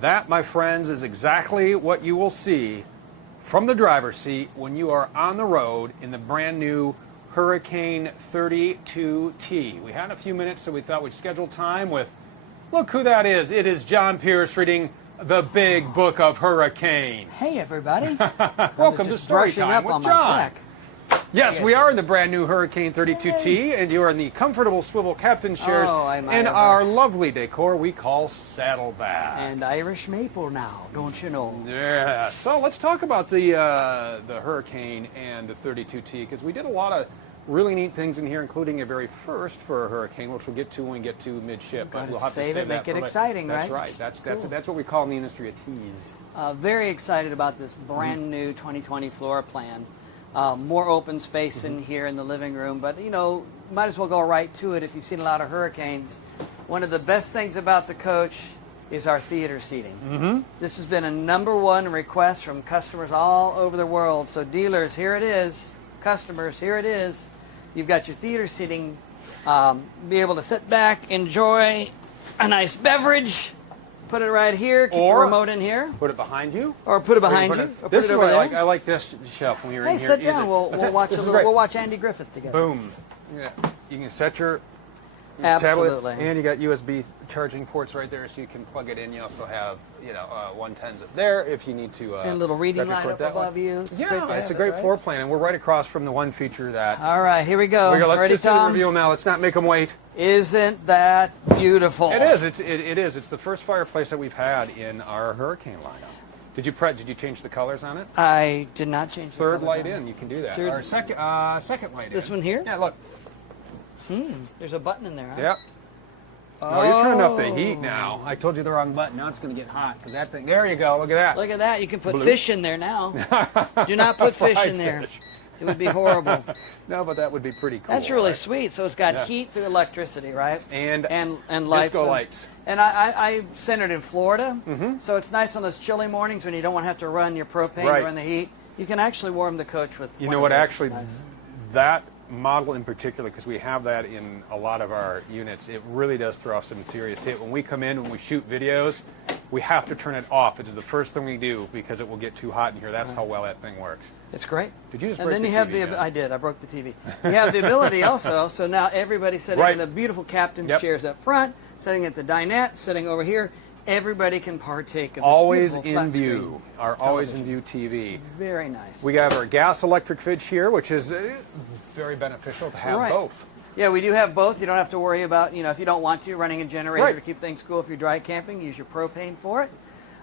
That, my friends, is exactly what you will see from the driver's seat when you are on the road in the brand new Hurricane 32T. We had a few minutes, so we thought we'd schedule time with, look who that is. It is John Pierce reading the big book of Hurricane. Hey, everybody. Welcome to Story Time with John. Yes, we are in the brand new Hurricane 32T, and you are in the comfortable swivel captain chairs in our lovely decor we call Saddleback. And Irish maple now, don't you know? Yeah, so let's talk about the Hurricane and the 32T, because we did a lot of really neat things in here, including a very first for a Hurricane, which we'll get to when we get to midship. But we'll have save to it, make it exciting, right? right? That's right. That's what we call in the industry a tease. Very excited about this brand new 2020 floor plan. More open space in here in the living room, but you know, might as well go right to it if you've seen a lot of Hurricanes. One of the best things about the coach is our theater seating. This has been a #1 request from customers all over the world. So dealers, here it is. Customers, here it is. You've got your theater seating. Be able to sit back, enjoy a nice beverage. Put it right here. Keep the remote in here. Put it behind you. Or put it behind you. Or This put it is over what there. I like this shelf when you're in Hey, here. sit down. We'll watch we'll watch Andy Griffith together. Boom. Yeah. You can set your Absolutely. tablet, and you got USB charging ports right there, so you can plug it in. You also have 110s up there if you need to. And a little reading light up above you. It's a great floor plan, and we're right across from the one feature that. All right, here we go. Let's Ready, just do the Tom? reveal now. Let's not make them wait. Isn't that beautiful? It is. It is. It's the first fireplace that we've had in our Hurricane lineup. Did you change the colors on it? I did not change the Third colors light on in, it. you can do that. Third- Or second light in. This one here? Yeah, look. There's a button in there, huh? Yep. Oh, you're turning up the heat now. I told you the wrong button. Now it's going to get hot because that thing. There you go. Look at that. Look at that. You can put fish in there now. Do not put fish in there. Fish. It would be horrible. No, but that would be pretty cool. That's really right? sweet. So it's got heat through electricity, right? And lights. Disco lights. And I centered in Florida, so it's nice on those chilly mornings when you don't want to have to run your propane or run the heat. You can actually warm the coach with. You know what? Actually, that model in particular, because we have that in a lot of our units, it really does throw off some serious heat. When we come in, when we shoot videos, we have to turn it off. It is the first thing we do because it will get too hot in here. That's how well that thing works. It's great. Did you just and break then the you have TV, the I did. I broke the TV. You have the ability also. So now everybody's sitting in the beautiful captain's chairs up front, sitting at the dinette, sitting over here. Everybody can partake of this always beautiful in flat view. Our always in view TV. Very nice. We have our gas electric fridge here, which is very beneficial to have both. Yeah, we do have both. You don't have to worry about, if you don't want to, running a generator to keep things cool if you're dry camping. Use your propane for it.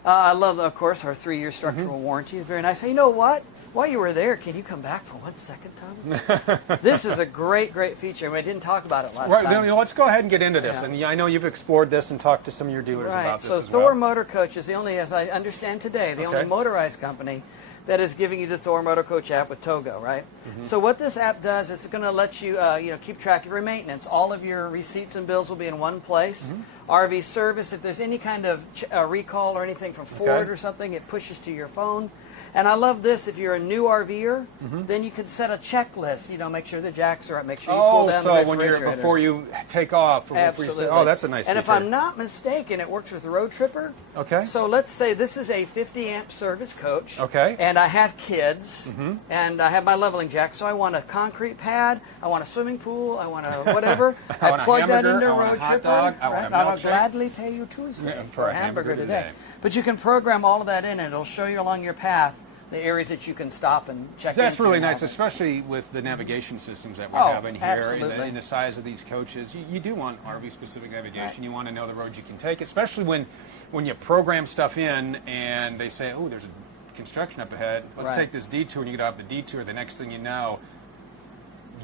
I love, of course, our 3-year structural warranty. It's very nice. Hey, you know what? While you were there, can you come back for 1 second, Thomas? This is a great, great feature. I didn't talk about it last time. Right, let's go ahead and get into this. And I know you've explored this and talked to some of your dealers about this so as well. Thor Motor Coach is the only, as I understand today, the only motorized company that is giving you the Thor Motor Coach app with Togo, right? So what this app does is it's going to let you, keep track of your maintenance. All of your receipts and bills will be in one place. RV service, if there's any kind of recall or anything from Ford or something, it pushes to your phone. And I love this. If you're a new RVer, then you can set a checklist. Make sure the jacks are up. Make sure you pull down the refrigerator. Before you take off. Absolutely. That's a nice feature. And if I'm not mistaken, it works with Road Tripper. Okay. So let's say this is a 50-amp service coach. Okay. And I have kids. And I have my leveling jack. So I want a concrete pad. I want a swimming pool. I want a whatever. I plug that into Road Tripper. I will gladly pay you Tuesday for a hamburger today. But you can program all of that in, and it'll show you along your path the areas that you can stop and check into. That's really nice, especially with the navigation systems that we have in here and the size of these coaches. You do want RV-specific navigation. You want to know the roads you can take, especially when you program stuff in and they say, oh, there's a construction up ahead. Let's take this detour, and you get off the detour. The next thing you know,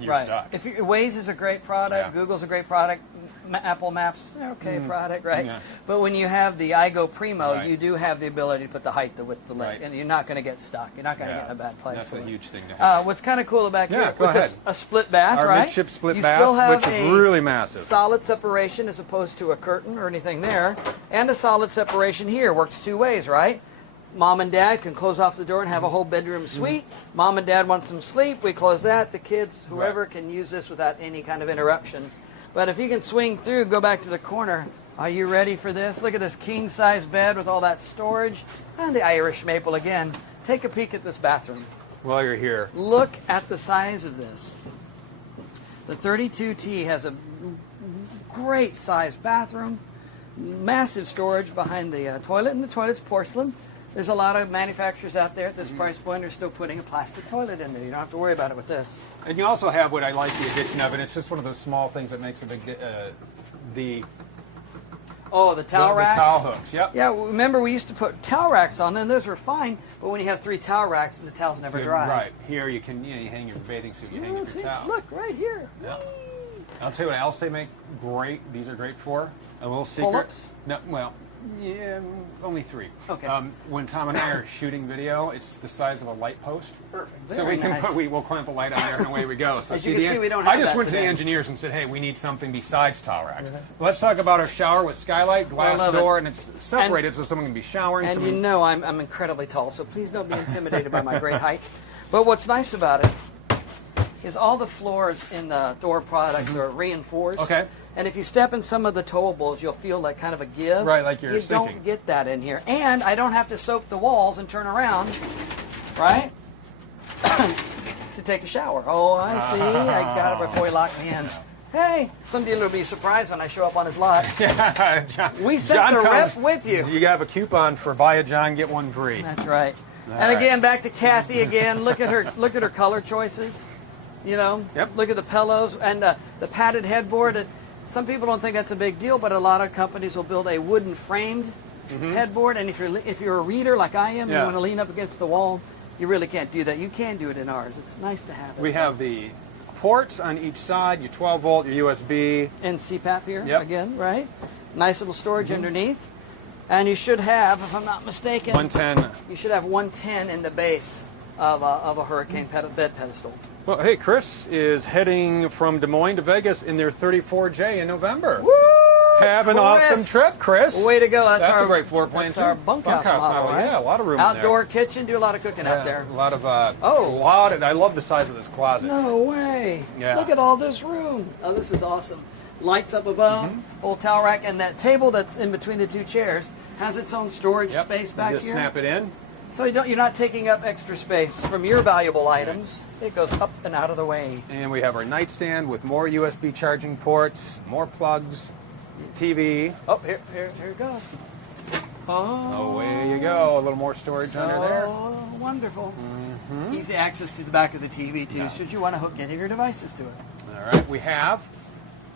you're stuck. Waze is a great product. Google's a great product. Apple Maps, okay, product, right? Yeah. But when you have the iGo Primo, you do have the ability to put the height, the width, the length, and you're not going to get stuck. You're not going to get in a bad place. That's a huge thing to have. What's kind of cool about here, with this, a split bath, right? Midship split you bath, still have which is really massive. Solid separation as opposed to a curtain or anything there, and a solid separation here. Works 2 ways, right? Mom and Dad can close off the door and have a whole bedroom suite. Mom and Dad want some sleep. We close that. The kids, whoever, can use this without any kind of interruption. But if you can swing through, go back to the corner, Are you ready for this? Look at this king-size bed with all that storage. And the Irish maple again. Take a peek at this bathroom. While you're here. Look at the size of this. The 32T has a great sized bathroom, massive storage behind the toilet, and the toilet's porcelain. There's a lot of manufacturers out there at this price point are still putting a plastic toilet in there. You don't have to worry about it with this. And you also have what I like the addition of, and it's just one of those small things that makes a big, the towel racks? The towel hooks, yep. Yeah, remember we used to put towel racks on there, and those were fine, but when you have 3 towel racks, the towels never dry. Right. Here you can, you hang your bathing suit, you hang your towel. Look, right here. Yeah. I'll tell you what else they make great. These are great for. A little secret. Pull-ups? No, well, yeah, only 3. Okay. When Tom and I are shooting video, it's the size of a light post. Perfect. So we'll clamp a light on there and away we go. So As you can see, we don't have I just that went to the today. engineers and said, hey, we need something besides towel racks. Let's talk about our shower with skylight, glass door, and it's separated so someone can be showering. And you know I'm incredibly tall, so please don't be intimidated by my great height. But what's nice about it is all the floors in the Thor products are reinforced. Okay. And if you step in some of the towables, you'll feel like kind of a give. Right, like you're You sinking. don't get that in here. And I don't have to soap the walls and turn around, right, to take a shower. Oh, I see. I got it before he locked me in. Hey, some dealer will be surprised when I show up on his lot. Yeah, John, We sent the rep with you. You have a coupon for buy a John, get one free. That's right. All And again, right. back to Kathy again. Look at her color choices. You know, Yep. Look at the pillows and the padded headboard. Some people don't think that's a big deal, but a lot of companies will build a wooden framed headboard. And if you're a reader like I am, Yeah. you want to lean up against the wall, you really can't do that. You can do it in ours. It's nice to have it. We have the ports on each side, your 12 volt, your USB. And CPAP here Yep. again, right? Nice little storage underneath. And you should have, if I'm not mistaken, 110. you should have 110 in the base of a Hurricane bed pedestal. Well, hey, Chris is heading from Des Moines to Vegas in their 34J in November. Woo! Have an Chris! awesome trip, Chris. Way to go. That's a great floor plan, That's too. our bunkhouse model, right? Yeah, a lot of room Outdoor in there. kitchen, do a lot of cooking out there. A lot of, Oh. I love the size of this closet. No way. Yeah. Look at all this room. Oh, this is awesome. Lights up above, full towel rack, and that table that's in between the 2 chairs has its own storage Yep. space back You just here. snap it in. So you're not taking up extra space from your valuable items. It goes up and out of the way. And we have our nightstand with more USB charging ports, more plugs, TV. Oh, here it goes. Oh, Away you go. A little more storage under there. So wonderful. Easy access to the back of the TV, too, Yeah. should you want to hook any of your devices to it. All right. We have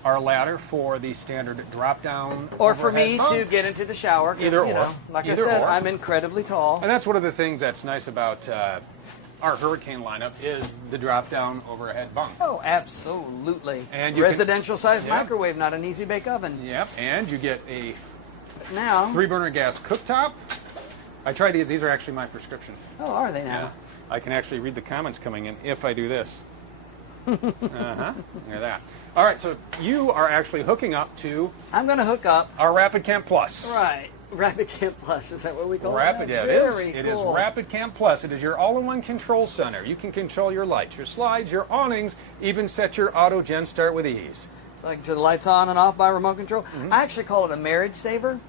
our ladder for the standard drop-down Or for overhead me bunk. to get into the shower. 'Cause, Either you or. know, like Either I said, or. I'm incredibly tall. And that's one of the things that's nice about our Hurricane lineup is the drop-down overhead bunk. Oh, absolutely. And you residential-sized Yeah. microwave, not an easy bake oven. Yep. And you get a Now. 3-burner gas cooktop. I tried these. These are actually my prescription. Oh, are they now? Yeah. I can actually read the comments coming in if I do this. Look at that. All right, so you are actually hooking up to I'm going to hook up. our Rapid Camp Plus. Right. Rapid Camp Plus. Is that what we call Rapid, it? yeah, Very it is cool. Rapid Camp Plus. It is your all-in-one control center. You can control your lights, your slides, your awnings, even set your auto gen start with ease. So I can turn the lights on and off by remote control. I actually call it a marriage saver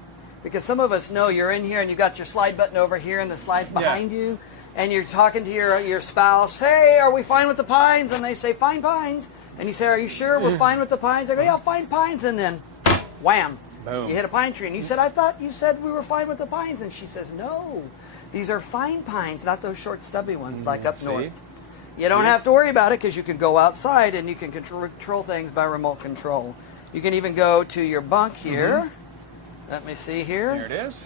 because some of us know you're in here and you got your slide button over here and the slide's behind you, and you're talking to your spouse. Hey, are we fine with the pines? And they say fine pines. And you say, are you sure we're fine with the pines? They go, yeah, fine pines. And then, wham, Boom. you hit a pine tree. And you said, I thought you said we were fine with the pines. And she says, no, these are fine pines, not those short stubby ones like up see? north. You don't have to worry about it because you can go outside and you can control things by remote control. You can even go to your bunk here. Let me see here. There it is.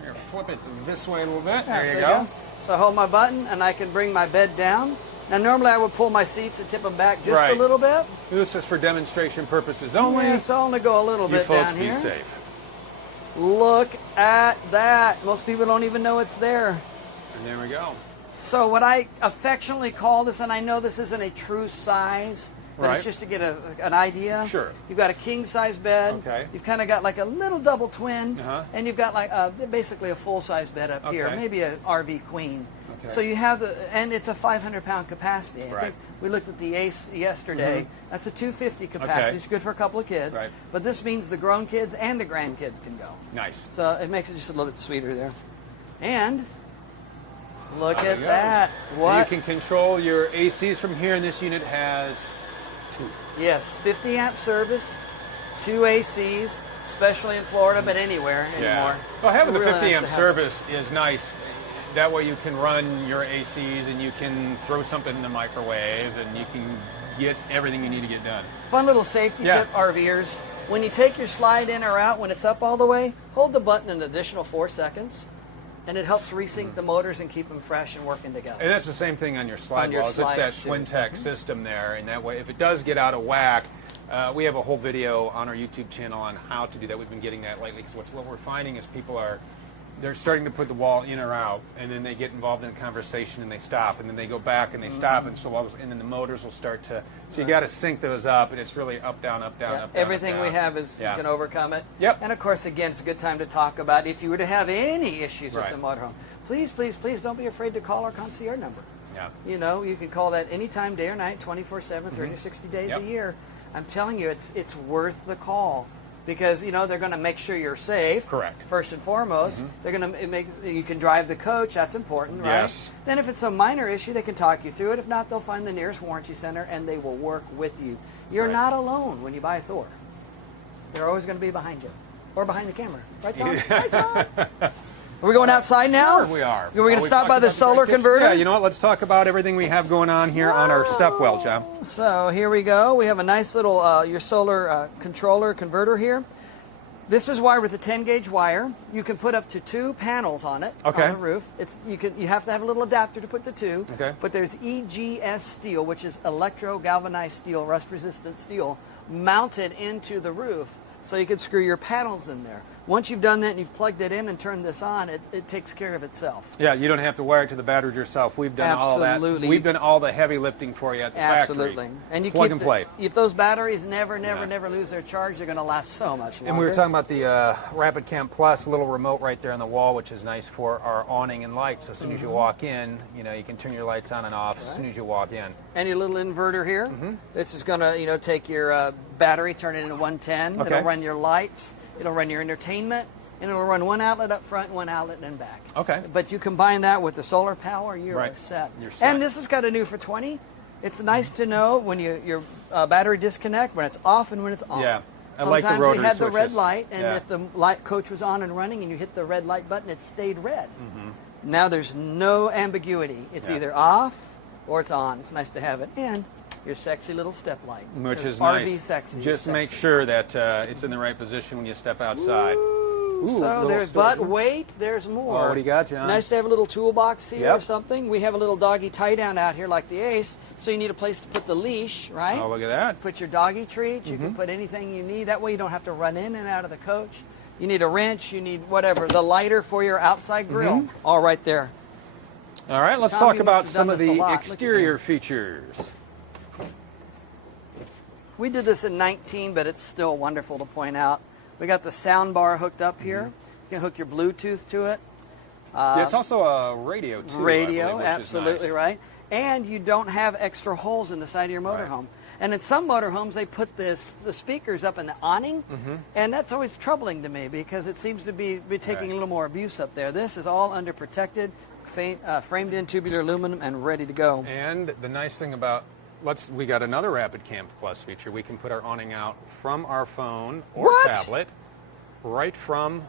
Here, flip it this way a little bit. Yeah, There so you go. So I hold my button and I can bring my bed down. Now normally I would pull my seats and tip them back just Right. a little bit. This is for demonstration purposes only. Yeah, so I'm going to go a little You bit folks down be here. safe. Look at that. Most people don't even know it's there. And there we go. So what I affectionately call this, and I know this isn't a true size, but it's just to get an idea. Sure. You've got a king-size bed. Okay. You've kind of got like a little double twin, and you've got like basically a full-size bed up here, maybe an RV queen. Okay. So you have and it's a 500-pound capacity. I think we looked at the Ace yesterday. That's a 250 capacity. Okay. It's good for a couple of kids. Right. But this means the grown kids and the grandkids can go. Nice. So it makes it just a little bit sweeter there. And look at that. What? You can control your ACs from here, and this unit has 2. Yes, 50 amp service, 2 ACs, especially in Florida, but anywhere anymore. Well, having the 50 amp service is nice. That way you can run your ACs and you can throw something in the microwave and you can get everything you need to get done. Fun little safety tip, RVers. When you take your slide in or out, when it's up all the way, hold the button an additional 4 seconds. And it helps resync the motors and keep them fresh and working together. And that's the same thing on your slide walls. It's that twin-tech system there. And that way, if it does get out of whack, we have a whole video on our YouTube channel on how to do that. We've been getting that lately. Because what we're finding is people they're starting to put the wall in or out, and then they get involved in a conversation and they stop, and then they go back and they stop, and and then the motors will start to. So you got to sync those up, and it's really up, down, up, down, up, down. Everything up, down. We have is you can overcome it. Yep. And of course, again, it's a good time to talk about if you were to have any issues with the motorhome. Please, please, please don't be afraid to call our concierge number. Yeah. You know, you can call that anytime, day or night, 24/7, 360 days a year. I'm telling you, it's worth the call. Because, you know, they're going to make sure you're safe. Correct. First and foremost. They're going to make you can drive the coach. That's important, right? Yes. Then if it's a minor issue, they can talk you through it. If not, they'll find the nearest warranty center and they will work with you. You're not alone when you buy a Thor. They're always going to be behind you. Or behind the camera. Right, Tom? Right, Tom? Are we going outside now? Sure, we are. We're going to stop by the solar converter? Yeah, you know what? Let's talk about everything we have going on here on our step well, John. So here we go. We have a nice little your solar controller converter here. This is wired with a 10-gauge wire. You can put up to 2 panels on it on the roof. You have to have a little adapter to put the 2. Okay. But there's EGS steel, which is electro-galvanized steel, rust-resistant steel, mounted into the roof, so you can screw your panels in there. Once you've done that and you've plugged it in and turned this on, it takes care of itself. Yeah, you don't have to wire it to the battery yourself. We've done all that. We've done all the heavy lifting for you at the factory. And you plug and play. If those batteries never lose their charge, they're going to last so much longer. And we were talking about the Rapid Cam Plus, a little remote right there on the wall, which is nice for our awning and lights. So as soon as you walk in, you know, you can turn your lights on and off as soon as you walk in. And your little inverter here. This is going to, you know, take your battery, turn it into 110. It'll run your lights. It'll run your entertainment, and it'll run 1 outlet up front and 1 outlet in back. Okay. But you combine that with the solar power, you're set. You're set. And this has got a new for 20. It's nice to know when your battery disconnect, when it's off and when it's on. Yeah. Sometimes like the rotary we had the red light, and if the light coach was on and running and you hit the red light button, it stayed red. Now there's no ambiguity. It's either off or it's on. It's nice to have it. And your sexy little step light. Which is nice. RV sexy. Just make sure that it's in the right position when you step outside. Ooh, so there's, but wait, there's more. Oh, what do you got, John? Nice to have a little toolbox here or something. We have a little doggy tie down out here like the Ace, so you need a place to put the leash, right? Oh, look at that. Put your doggy treats. You can put anything you need. That way you don't have to run in and out of the coach. You need a wrench. You need whatever. The lighter for your outside grill. All right there. All right, let's talk about some of the exterior features. We did this in 19, but it's still wonderful to point out. We got the sound bar hooked up here. You can hook your Bluetooth to it. Yeah, it's also a radio too. Radio, absolutely right. And you don't have extra holes in the side of your motorhome. And in some motorhomes, they put the speakers up in the awning, and that's always troubling to me because it seems to be taking a little more abuse up there. This is all under protected, framed in tubular aluminum, and ready to go. And the nice thing about we got another Rapid Cam Plus feature. We can put our awning out from our phone or tablet, right from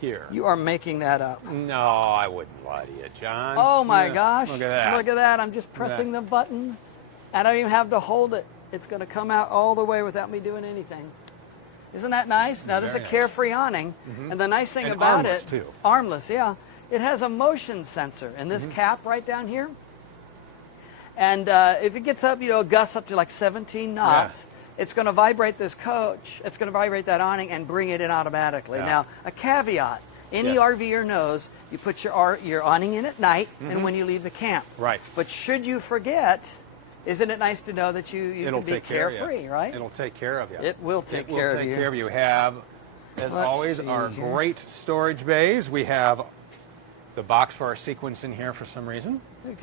here. You are making that up. No, I wouldn't lie to you, John. Oh my gosh! Look at that! Look at that! I'm just pressing the button. I don't even have to hold it. It's going to come out all the way without me doing anything. Isn't that nice? Now this is a Carefree Awning, and the nice thing about it, armless, yeah, it has a motion sensor in this cap right down here. And if it gets up, you know, gusts up to like 17 knots, it's going to vibrate this coach. It's going to vibrate that awning and bring it in automatically. Now, a caveat. Any RVer knows you put your awning in at night and when you leave the camp. Right. But should you forget, Isn't it nice to know that you can be carefree, right? It'll take care of you. It will take care of you. It will take care of you. We have, as always, our great storage bays. We have the box for our sequence in here for some reason.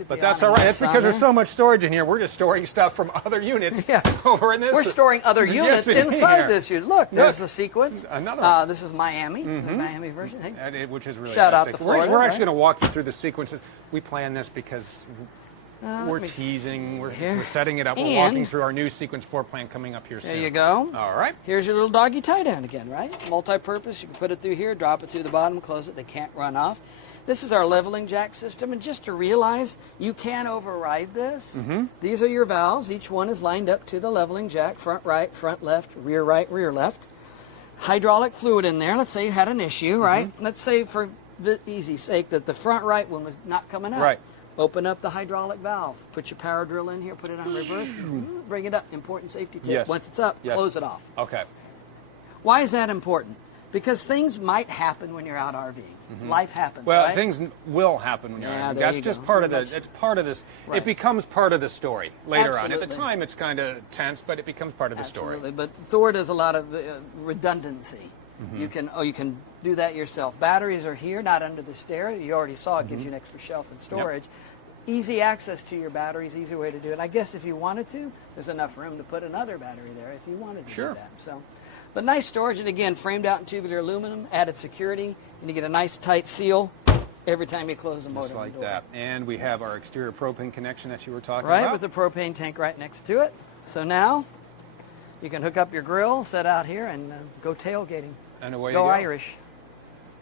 But that's all right. That's because there's so much storage in here. We're just storing stuff from other units over in this. We're storing other units inside this unit. Look, there's the sequence. Another one. This is Miami, the Miami version. Hey, which is really shout out to Florida. We're actually going to walk you through the sequences. We planned this because we're teasing. We're setting it up. We're walking through our new sequence floor plan coming up here soon. There you go. All right. Here's your little doggy tie down again, right? Multi-purpose. You can put it through here, drop it through the bottom, close it. They can't run off. This is our leveling jack system, and just to realize you can override this. These are your valves. Each one is lined up to the leveling jack, front right, front left, rear right, rear left. Hydraulic fluid in there. Let's say you had an issue, right? Let's say for the easy sake that the front right one was not coming up. Right. Open up the hydraulic valve. Put your power drill in here, put it on reverse, bring it up. Important safety tip. Yes. Once it's up, close it off. Okay. Why is that important? Because things might happen when you're out RVing. Life happens, well, right? things will happen when you're out. That's just part of the. It's part of this. Right. It becomes part of the story later on. At the Absolutely. time, it's kind of tense, but it becomes part of the story. Absolutely, but Thor does a lot of redundancy. You can do that yourself. Batteries are here, not under the stair. You already saw it gives you an extra shelf and storage. Easy access to your batteries, easy way to do it. I guess if you wanted to, there's enough room to put another battery there if you wanted to do that. So, but nice storage, and again, framed out in tubular aluminum, added security, and you get a nice tight seal every time you close the motor. Just like that. And we have our exterior propane connection that you were talking about. about. With the propane tank right next to it. So now you can hook up your grill, set out here, and go tailgating. And away you go. Irish.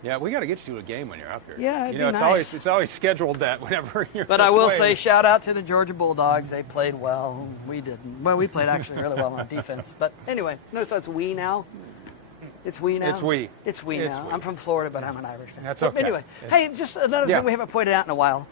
Yeah, we got to get you to a game when you're up here. Yeah, it'd be it's nice. It's always scheduled that whenever you're. But I will say, shout out to the Georgia Bulldogs. They played well. We didn't. Well, we played actually really well on defense. But anyway, no, so it's we now. It's we now. It's we. It's we now. I'm from Florida, but I'm an Irish fan. That's okay. Anyway, hey, just another thing we haven't pointed out in a while.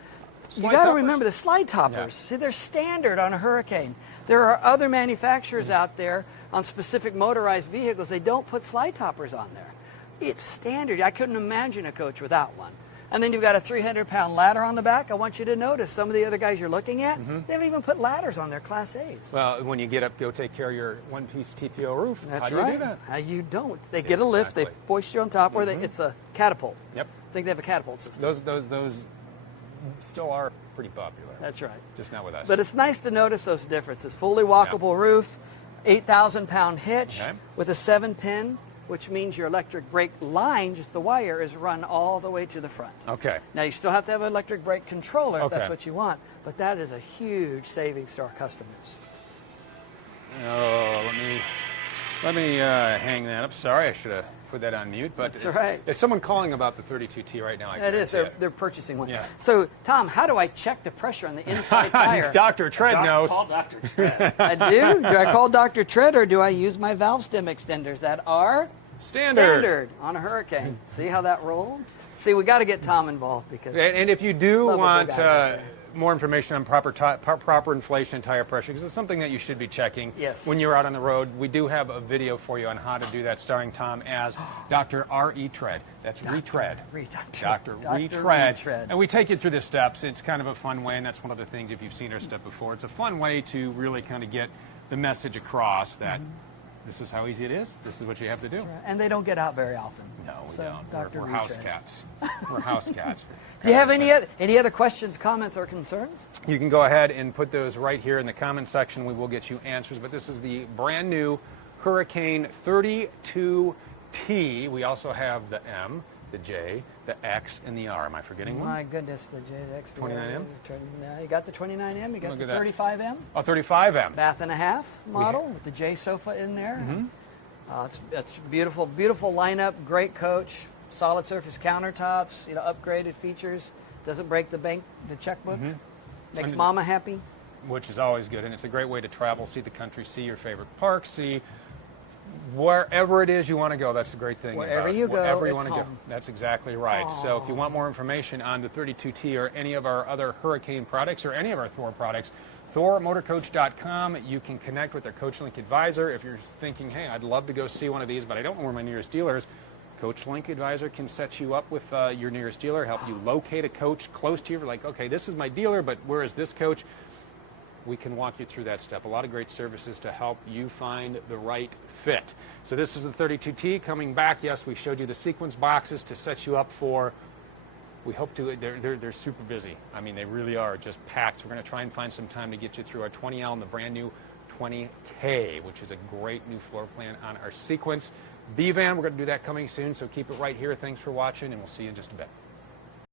You got to remember the slide toppers. See, they're standard on a Hurricane. There are other manufacturers out there on specific motorized vehicles. They don't put slide toppers on there. It's standard. I couldn't imagine a coach without one. And then you've got a 300-pound ladder on the back. I want you to notice some of the other guys you're looking at, they haven't even put ladders on their Class A's. Well, when you get up, go take care of your one-piece TPO roof. That's How do you right. do that? How you don't. They get a lift, they hoist you on top, or it's a catapult. Yep. I think they have a catapult system. Those still are pretty popular. That's right. Just not with us. But it's nice to notice those differences. Fully walkable roof, 8,000-pound hitch with a 7-pin, which means your electric brake line, just the wire, is run all the way to the front. Okay. Now, you still have to have an electric brake controller if that's what you want, but that is a huge savings to our customers. Oh, let me hang that up. Sorry, I should have put that on mute. But That's all right. There's someone calling about the 32T right now. It is. They're purchasing one. Yeah. So, Tom, how do I check the pressure on the inside tire? Dr. Tread knows. Call Dr. Tread. I do? Do I call Dr. Tread, or do I use my valve stem extenders that are standard on a Hurricane? See how that rolled? See, we got to get Tom involved because. And if you do want more information on proper inflation tire pressure, because it's something that you should be checking when you're out on the road, we do have a video for you on how to do that, starring Tom as Dr. R.E. Tread. That's retread. Dr. Retread. And we take you through the steps. It's kind of a fun way, and that's one of the things, if you've seen our stuff before, it's a fun way to really kind of get the message across that this is how easy it is. This is what you have to do. Right. And they don't get out very often. No, we so, don't. Dr. We're house cats. We're house cats. Do you have any other questions, comments, or concerns? You can go ahead and put those right here in the comment section. We will get you answers. But this is the brand new Hurricane 32T. We also have the M, the J, the X, and the R. Am I forgetting one? My goodness, the J, the X, the 29M? No, you got the 29M, you got Look the at that. 35M. Oh, 35M. Bath and a half model with the J sofa in there. It's beautiful, beautiful lineup, great coach, solid surface countertops, upgraded features, doesn't break the checkbook, makes mama happy. Which is always good, and it's a great way to travel, see the country, see your favorite park, see wherever it is you want to go. That's the great thing. Wherever you go, wherever you it's want to go. home. That's exactly right. So if you want more information on the 32T or any of our other Hurricane products or any of our Thor products, ThorMotorCoach.com. You can connect with their CoachLink advisor. If you're thinking, hey, I'd love to go see one of these, but I don't know where my nearest dealer is, CoachLink advisor can set you up with your nearest dealer, help you locate a coach close to you. Like, okay, this is my dealer, but where is this coach? we can walk you through that step. A lot of great services to help you find the right fit. So this is the 32T coming back. Yes, we showed you the sequence boxes to set you up for, we hope to, they're super busy. I mean, they really are just packed. So we're going to try and find some time to get you through our 20L and the brand new 20K, which is a great new floor plan on our sequence. B-Van, we're going to do that coming soon, so keep it right here. Thanks for watching, and we'll see you in just a bit.